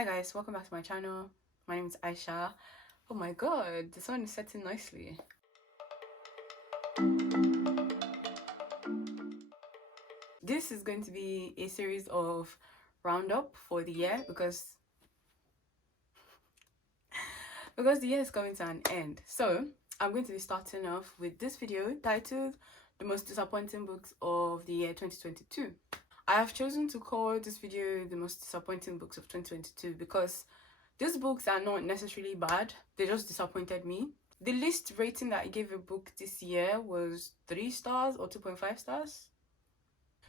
Hi guys, welcome back to my channel. My name is Aisha. Oh my god, the sun is setting nicely. This is going to be a series of roundup for the year because the year is coming to an end. So I'm going to be starting off with this video titled The Most Disappointing Books of the Year 2022. I have chosen to call this video The Most Disappointing Books of 2022 because these books are not necessarily bad, they just disappointed me. The least rating that I gave a book this year was 3 stars or 2.5 stars.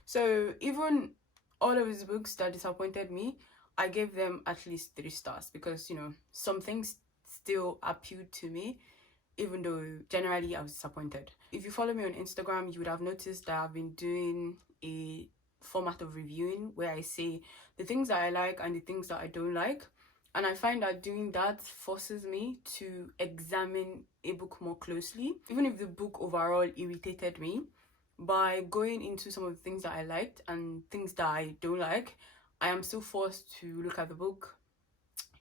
So even all of these books that disappointed me, I gave them at least 3 stars because, you know, some things still appealed to me, even though generally I was disappointed. If you follow me on Instagram, you would have noticed that I've been doing a format of reviewing where I say the things that I like and the things that I don't like. And I find that doing that forces me to examine a book more closely. Even if the book overall irritated me, by going into some of the things that I liked and things that I don't like, I am still forced to look at the book,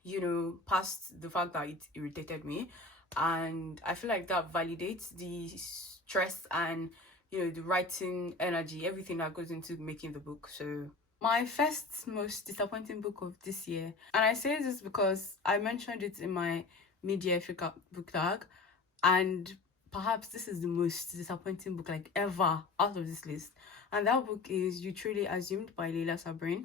you know, past the fact that it irritated me. And I feel like that validates the stress and, you know, the writing energy, everything that goes into making the book. So my first most disappointing book of this year, and I say this because I mentioned it in my mid-year Africa book tag, and perhaps this is the most disappointing book like ever out of this list, and that book is You Truly Assumed by Leila Sabrin.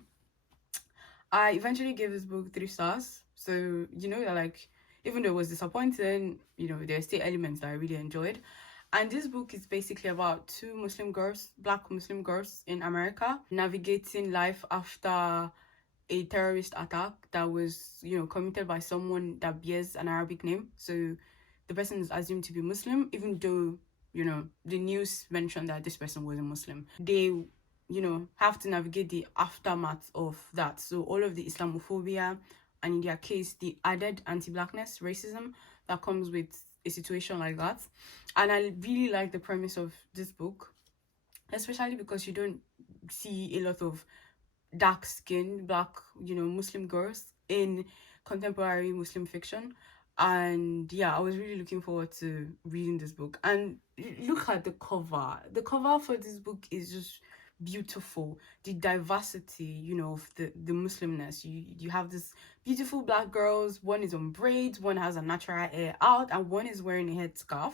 I eventually gave this book 3 stars, so you know that, like, even though it was disappointing, you know, there are still elements that I really enjoyed. And this book is basically about 2 Muslim girls, Black Muslim girls in America, navigating life after a terrorist attack that was, you know, committed by someone that bears an Arabic name. So the person is assumed to be Muslim, even though, you know, the news mentioned that this person wasn't Muslim. They, you know, have to navigate the aftermath of that. So all of the Islamophobia, and in their case, the added anti-blackness, racism that comes with a situation like that. And I really like the premise of this book, especially because you don't see a lot of dark-skinned Black, you know, Muslim girls in contemporary Muslim fiction. And yeah, I was really looking forward to reading this book. And look at the cover. The cover for this book is just beautiful. The diversity, you know, of the Muslimness. You have this beautiful Black girls. One is on braids, one has a natural hair out, and one is wearing a headscarf.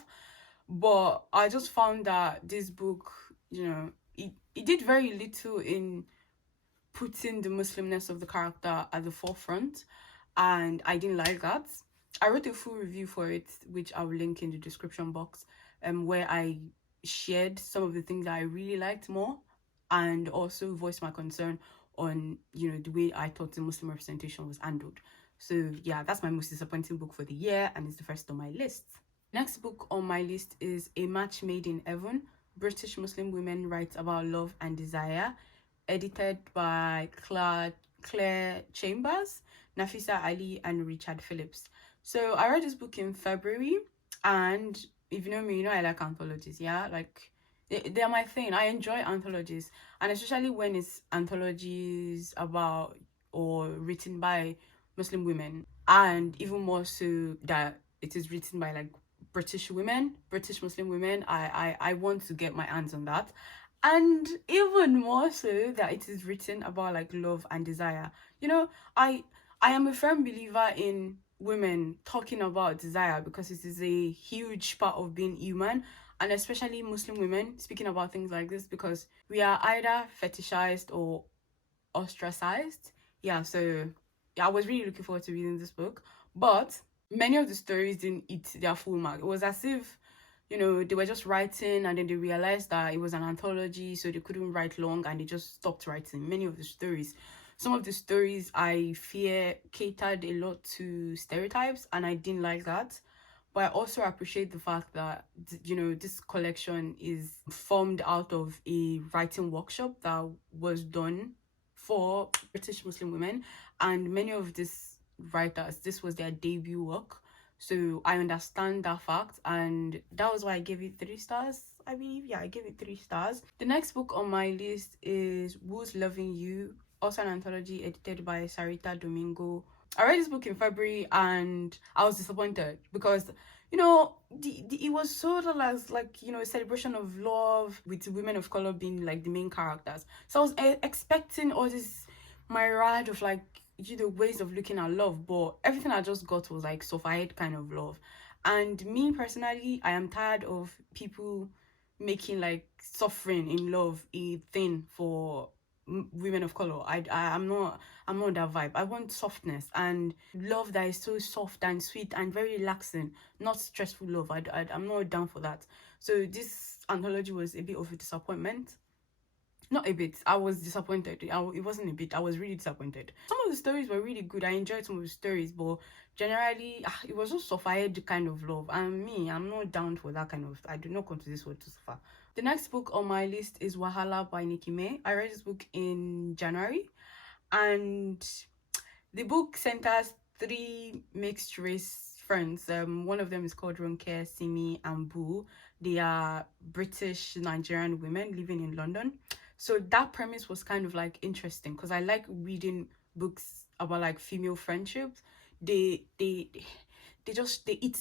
But I just found that this book, you know, it did very little in putting the Muslimness of the character at the forefront, and I didn't like that. I wrote a full review for it, which I will link in the description box, where I shared some of the things that I really liked more, and also voiced my concern on, you know, the way I thought the Muslim representation was handled. So yeah, that's my most disappointing book for the year, and it's the first on my list. Next book on my list is A Match Made in Heaven. British Muslim Women Write About Love and Desire, edited by Claire Chambers, Nafisa Ali, and Richard Phillips. So I read this book in February, and if you know me, you know I like anthologies. Yeah, like they're my thing. I enjoy anthologies, and especially when it's anthologies about or written by Muslim women, and even more so that it is written by like British women, British Muslim women. I want to get my hands on that. And even more so that it is written about like love and desire. You know, I am a firm believer in women talking about desire because it is a huge part of being human, and especially Muslim women speaking about things like this because we are either fetishized or ostracized. Yeah, so yeah, I was really looking forward to reading this book, but many of the stories didn't hit their full mark. It was as if, you know, they were just writing and then they realized that it was an anthology, so they couldn't write long and they just stopped writing many of the stories. Some of the stories I fear catered a lot to stereotypes, and I didn't like that. But I also appreciate the fact that, you know, this collection is formed out of a writing workshop that was done for British Muslim women, and many of these writers, this was their debut work. So I understand that fact, and that was why I gave it 3 stars, I believe. Yeah, I gave it 3 stars. The next book on my list is Who's Loving You, also an anthology edited by Sarita Domingo, I read this book in February and I was disappointed because it was sort of like a celebration of love with women of color being like the main characters. So I was expecting all this myriad of like ways of looking at love, but everything I just got was like sophied kind of love. And me personally, I am tired of people making like suffering in love a thing for women of color. I'm not that vibe. I want softness and love that is so soft and sweet and very relaxing, not stressful love. I'm not down for that. So this anthology was a bit of a disappointment. Not a bit. I was disappointed. It wasn't a bit. I was really disappointed. Some of the stories were really good. I enjoyed some of the stories, but generally, it was just suffered kind of love. And me, I'm not down for that kind of. I do not come to this world to suffer. The next book on my list is Wahala by Nikki May. I read this book in January, and the book centers three mixed race friends. One of them is called Ronke, Simi, and Boo. They are British Nigerian women living in London. So that premise was kind of like interesting because I like reading books about like female friendships. They eat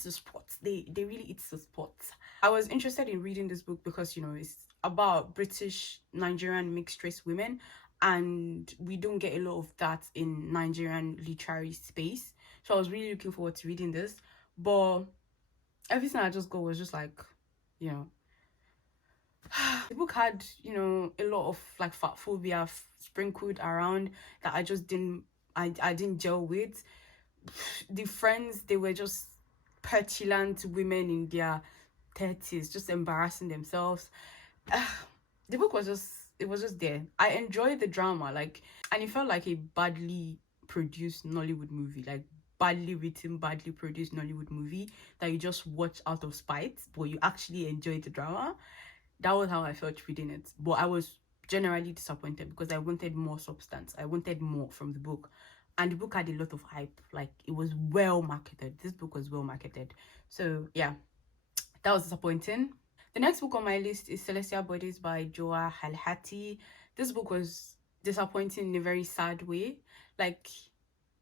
the spots. They really eat the spots. I was interested in reading this book because it's about British Nigerian mixed race women, and we don't get a lot of that in Nigerian literary space. So I was really looking forward to reading this, but everything I just got was just like, the book had a lot of like fat phobia sprinkled around that I didn't gel with. The friends, they were just petulant women in their 30s, just embarrassing themselves. The book was just there. I enjoyed the drama, like, and it felt like a badly produced Nollywood movie, like badly written, badly produced Nollywood movie that you just watch out of spite, but you actually enjoyed the drama. That was how I felt reading it. But I was generally disappointed because I wanted more substance. I wanted more from the book. And the book had a lot of hype. Like, it was well marketed. This book was well marketed. So, yeah, that was disappointing. The next book on my list is Celestial Bodies by Joa Halhati. This book was disappointing in a very sad way. Like,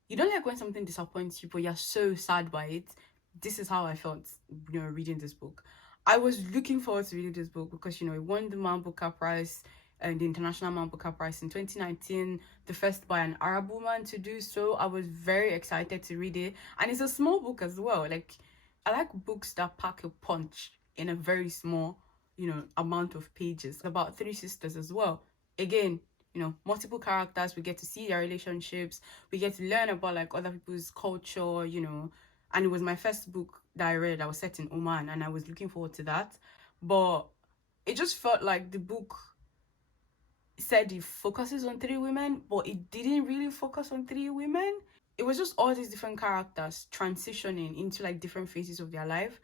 you don't like when something disappoints you, but you're so sad by it. This is how I felt, reading this book. I was looking forward to reading this book because, it won the Man Booker Prize and the International Man Booker Prize in 2019, the first by an Arab woman to do so. I was very excited to read it. And it's a small book as well. Like, I like books that pack a punch in a very small, amount of pages. It's about three sisters as well. Again, multiple characters. We get to see their relationships. We get to learn about like other people's culture, and it was my first book that I read. I was set in Oman and I was looking forward to that. But it just felt like the book said it focuses on three women, but it didn't really focus on three women. It was just all these different characters transitioning into like different phases of their life,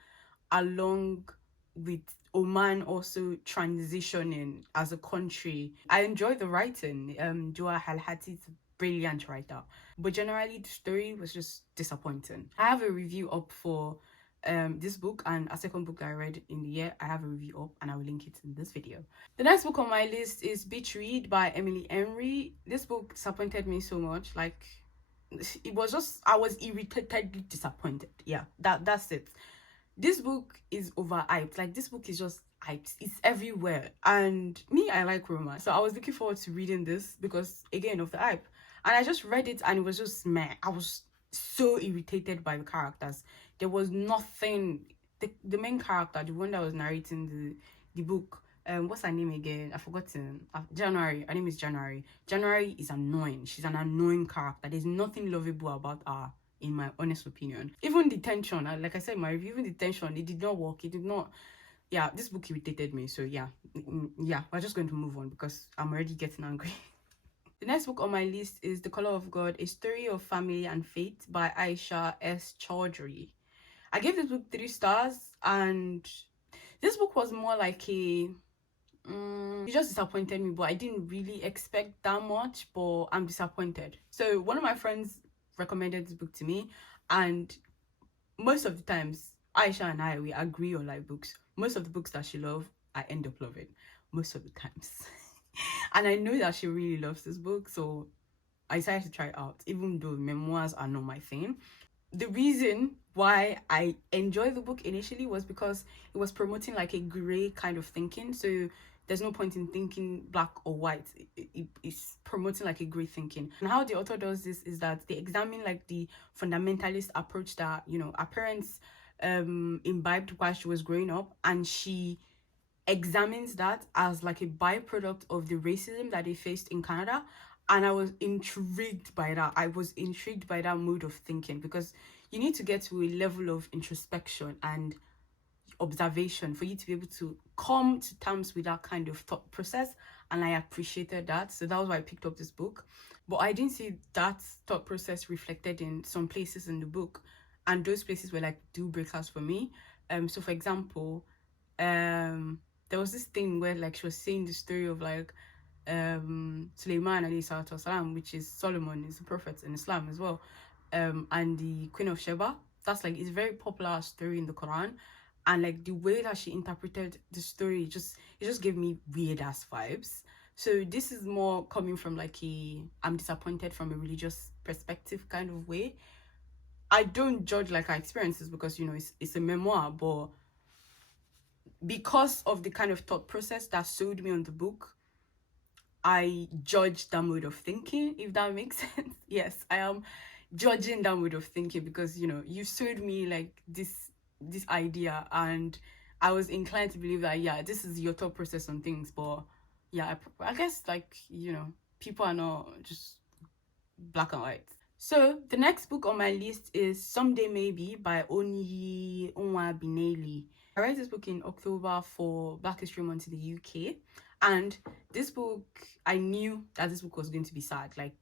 along with Oman also transitioning as a country. I enjoyed the writing. Joa Halhati is a brilliant writer, but generally the story was just disappointing. I have a review up for this book and a second book that I read in the year. I have a review up and I will link it in this video. The next book on my list is Beach Read by Emily Emery. This book disappointed me so much. Like, it was just, I was irritatedly disappointed. Yeah, that's it. This book is overhyped. Like, this book is just hyped. It's everywhere. And me, I like romance. So I was looking forward to reading this because, again, of the hype. And I just read it and it was just meh. I was so irritated by the characters. There was nothing. The main character, the one that was narrating the book, what's her name again? I've forgotten. January. Her name is January. January is annoying. She's an annoying character. There's nothing lovable about her, in my honest opinion. Even the tension, like I said in my review, even the tension, it did not work. It did not. Yeah, this book irritated me. So yeah, we're just going to move on because I'm already getting angry. The next book on my list is The Color of God, A Story of Family and Fate by Aisha S. Chaudhry. I gave this book 3 stars, and this book was more like a it just disappointed me, but I didn't really expect that much, but I'm disappointed. So one of my friends recommended this book to me, and most of the times Aisha and I, we agree on like books. Most of the books that she loves, I end up loving most of the times. And I know that she really loves this book, so I decided to try it out, even though memoirs are not my thing. The reason why I enjoyed the book initially was because it was promoting like a gray kind of thinking. So there's no point in thinking black or white. It's promoting like a gray thinking. And how the author does this is that they examine like the fundamentalist approach that, you know, her parents imbibed while she was growing up, and she examines that as like a byproduct of the racism that they faced in Canada. And I was intrigued by that. I was intrigued by that mode of thinking, because you need to get to a level of introspection and observation for you to be able to come to terms with that kind of thought process. And I appreciated that. So that was why I picked up this book. But I didn't see that thought process reflected in some places in the book. And those places were like deal breakers for me. So for example, there was this thing where like she was saying the story of like Sulaiman alayhi salatu wasalam, which is Solomon, is a prophet in Islam as well, and the Queen of Sheba. That's like, it's a very popular story in the Quran, and like the way that she interpreted the story, it just gave me weird ass vibes. So this is more coming from like I'm disappointed from a religious perspective kind of way. I don't judge like our experiences, because you know it's a memoir, but because of the kind of thought process that sold me on the book, I judge that mode of thinking, if that makes sense. Yes, I am judging that mode of thinking, because you know you sold me like this idea, and I was inclined to believe that, yeah, this is your thought process on things. But yeah, I guess like, you know, people are not just black and white. So the next book on my list is Someday Maybe by Oniyi Onwabineli. I read this book in October for Black History Month in the UK, and this book, I knew that this book was going to be sad. Like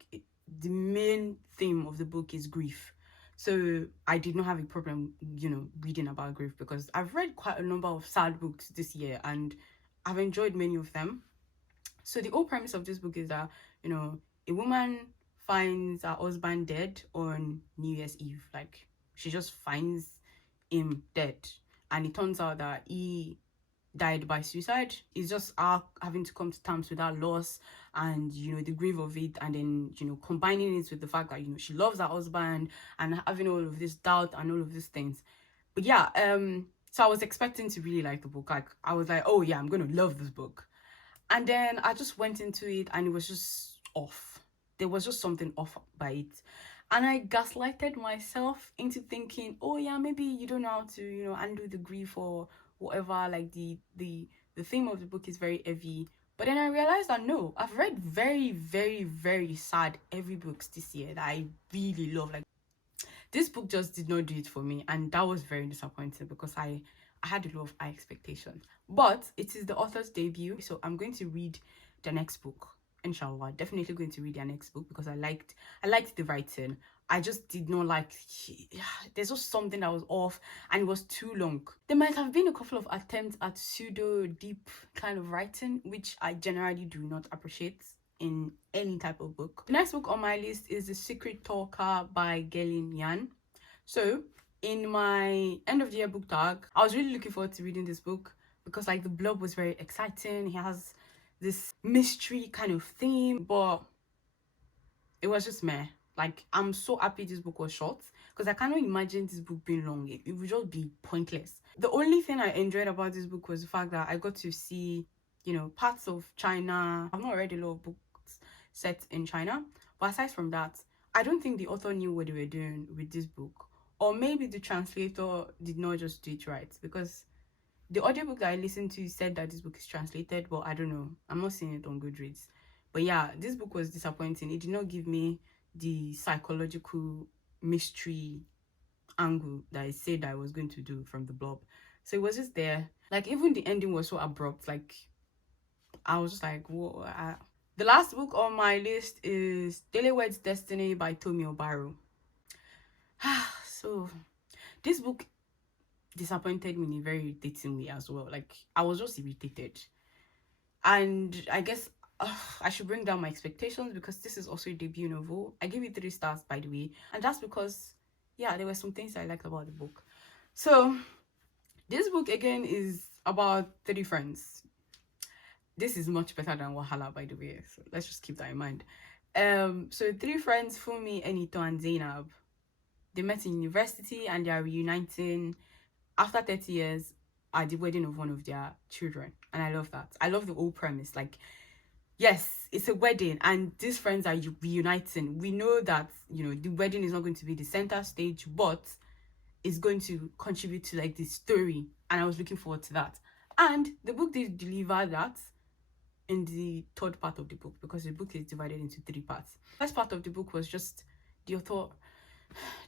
the main theme of the book is grief, so I did not have a problem, you know, reading about grief, because I've read quite a number of sad books this year and I've enjoyed many of them. So the whole premise of this book is that, you know, a woman finds her husband dead on New Year's Eve. Like she just finds him dead, and it turns out that he died by suicide. It's just her having to come to terms with that loss, and you know, the grief of it, and then, you know, combining it with the fact that, you know, she loves her husband, and having all of this doubt and all of these things. But yeah, so I was expecting to really like the book. Like I was like, oh yeah, I'm gonna love this book. And then I just went into it and it was just off. There was just something off by it. And I gaslighted myself into thinking, oh yeah, maybe you don't know how to, you know, undo the grief or whatever. Like the theme of the book is very heavy. But then I realized that no, I've read very, very, very sad heavy books this year that I really love. Like this book just did not do it for me, and that was very disappointing, because I had a lot of high expectations. But it is the author's debut, so I'm going to read the next book. Inshallah, definitely going to read their next book, because I liked the writing. I just did not like, there's just something that was off, and it was too long. There might have been a couple of attempts at pseudo deep kind of writing, which I generally do not appreciate in any type of book. The next book on my list is The Secret Talker by Gelin Yan. So in my end of the year book tag, I was really looking forward to reading this book, because like the blurb was very exciting. He has this mystery kind of theme, but it was just meh. Like I'm so happy this book was short, because I cannot imagine this book being long. It would just be pointless. The only thing I enjoyed about this book was the fact that I got to see, you know, parts of China. I've not read a lot of books set in China, but aside from that, I don't think the author knew what they were doing with this book, or maybe the translator did not just do it right, because the audiobook that I listened to said that this book is translated, but I don't know. I'm not seeing it on Goodreads. But yeah, this book was disappointing. It did not give me the psychological mystery angle that I said I was going to do from the blog. So it was just there. Like even the ending was so abrupt. Like I was just like, whoa. The last book on my list is Dele Weds Destiny by Tomi Obaro. So this book disappointed me in a very irritating way as well. Like I was just irritated, and I guess I should bring down my expectations, because this is also a debut novel. I gave it 3 stars, by the way, and that's because yeah, there were some things I liked about the book. So this book again is about 3 friends. This is much better than Wahala, by the way, so let's just keep that in mind. So three friends, Fumi, Enito, and Zainab, they met in university and they are reuniting after 30 years at the wedding of one of their children. And I love that. I love the whole premise. Like, yes, it's a wedding and these friends are reuniting. We know that, you know, the wedding is not going to be the center stage, but it's going to contribute to like the story. And I was looking forward to that. And the book did deliver that in the third part of the book, because the book is divided into three parts. First part of the book was just the author,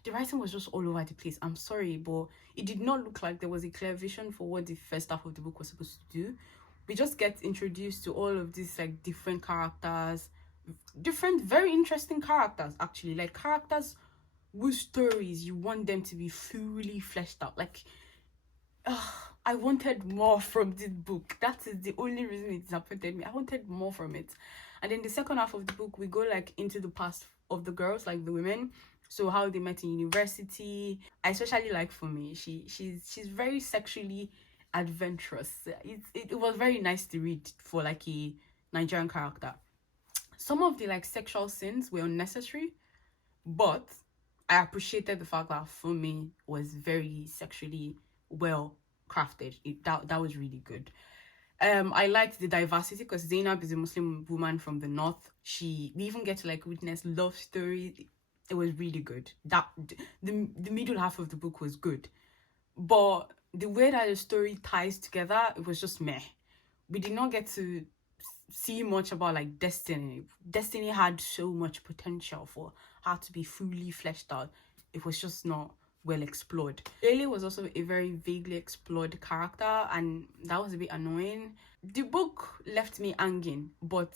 the writing was just all over the place. I'm sorry, but it did not look like there was a clear vision for what the first half of the book was supposed to do. We just get introduced to all of these like different characters, different very interesting characters, actually, like characters whose stories you want them to be fully fleshed out. Like, I wanted more from this book. That is the only reason it disappointed me. I wanted more from it. And then the second half of the book, we go like into the past of the girls, like the women. So how they met in university. I especially like Fumi. She's very sexually adventurous. It was very nice to read for like a Nigerian character. Some of the like sexual scenes were unnecessary, but I appreciated the fact that Fumi was very sexually well crafted. That was really good. I liked the diversity because Zainab is a Muslim woman from the north. We even get to like witness love stories. It was really good. That the middle half of the book was good, but the way that the story ties together, it was just meh. We did not get to see much about like Destiny. Destiny had so much potential for her to be fully fleshed out. It was just not well explored. Dele was also a very vaguely explored character, and that was a bit annoying. The book left me hanging, but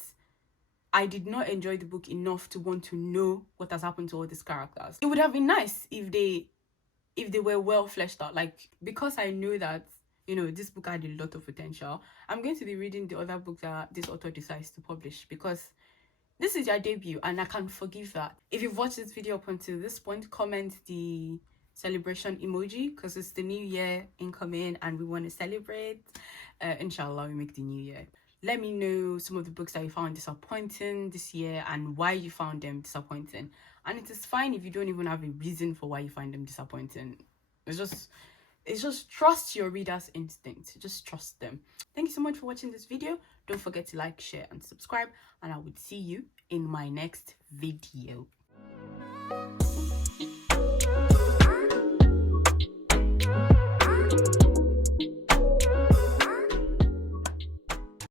I did not enjoy the book enough to want to know what has happened to all these characters. It would have been nice if they were well fleshed out. Like, because I know that, you know, this book had a lot of potential, I'm going to be reading the other book that this author decides to publish, because this is their debut and I can forgive that. If you've watched this video up until this point, comment the celebration emoji, because it's the new year incoming and we want to celebrate. Inshallah, we make the new year. Let me know some of the books that you found disappointing this year and why you found them disappointing. And it is fine if you don't even have a reason for why you find them disappointing. It's just trust your reader's instinct. Just trust them. Thank you so much for watching this video. Don't forget to like, share, and subscribe. And I will see you in my next video.